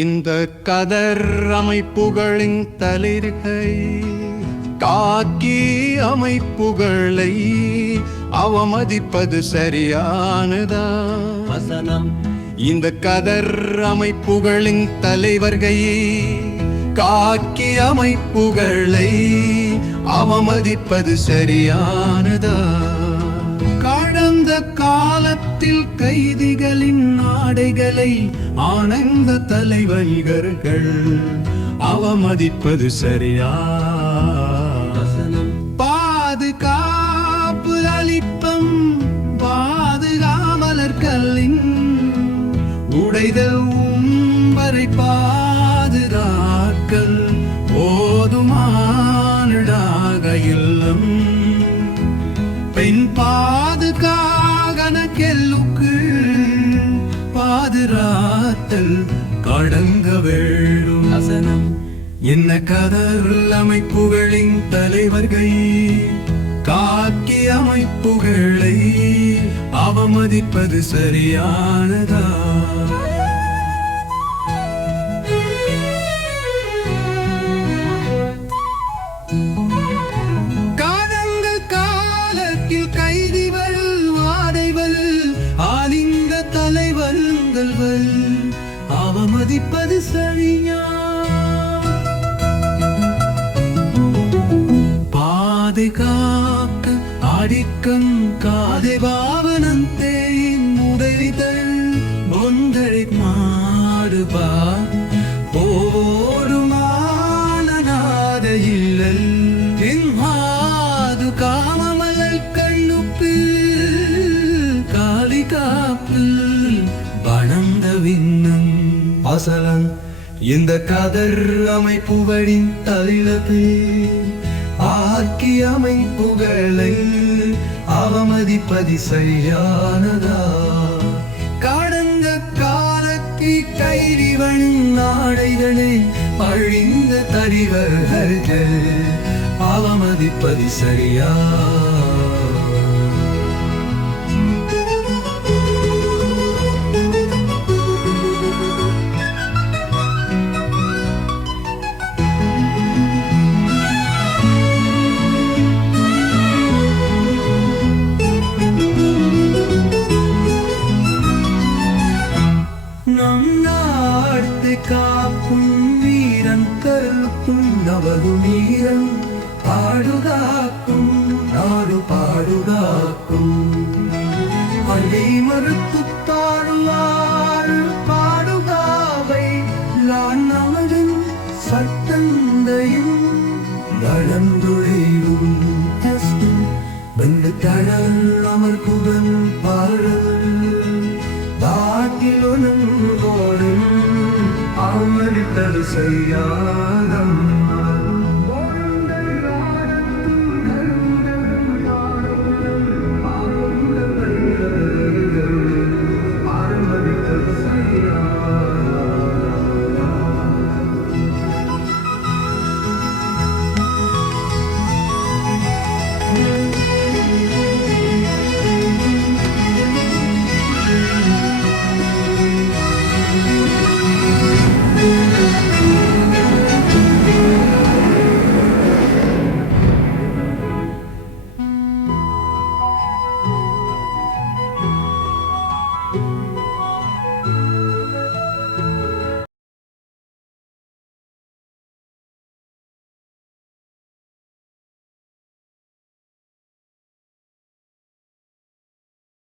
இந்த கதர் அமைப்புகளின் தளிர்கை காக்கி அமைப்புகளை அவமதிப்பது சரியானதா? வசனம். இந்த கதர் அமைப்புகளின் தலைவர்களை காக்கி அமைப்புகளை அவமதிப்பது சரியானதா? கடந்த காலத்தில் கைதிகளின் ஆடைகளை ஆனந்த தலைவர்கள் அவமதிப்பது சரியா? பாதுகாப்பு அளிப்பம் பாதுகாவலர்களின் உடைதல் வரை பாதுகாக்கல் போதுமானதாக இல்லம். பெண் பாதுகாகனக்கெல்லுக்கு பாதுகாத்தல் கடங்க வேண்டும். வசனம். என்ன கதர் அமைப்புகளின் தலைவர்கள் காக்கி அமைப்புகளை அவமதிப்பது சரியானதா? கைதிகள் வாடைகள் ஆலிங்க தலைவர்கள் அவமதிப்பது சரியா? பாதுகாக்க ஆடிக்கம் காதை பாவனந்தே முதலிதழ் ஒன்றரை மாறுபா போருமான நாத இல்லல் என்மாது காமமலல் கண்ணுக்கு காலிகாப்பு வணந்த விண்ணம். அசலன் இந்த கதர் அமைப்புகளின் தலைவர்கள் ஆக்கி அமைப்புகளை அவமதிப்பது சரியானதா? கடந்த காலத்தி கைதிவன் நாடைகளை அழிந்த தறிவர்கள் அவமதிப்பது சரியா? நம் நாட்டை காக்கும் வீரன் கருக்கும் நவது வீரன் பாடுகாக்கும் நாடு பாடுகாக்கும். அள்ளி மறுத்து பாடுவார் பாடுகாவை நமதின் சத்தந்தையும் நடந்துழையும் வெந்து கடல் அமர்குடன் பாடல் தாட்டிலுடன் அவமதித்தது செய்யாதம்.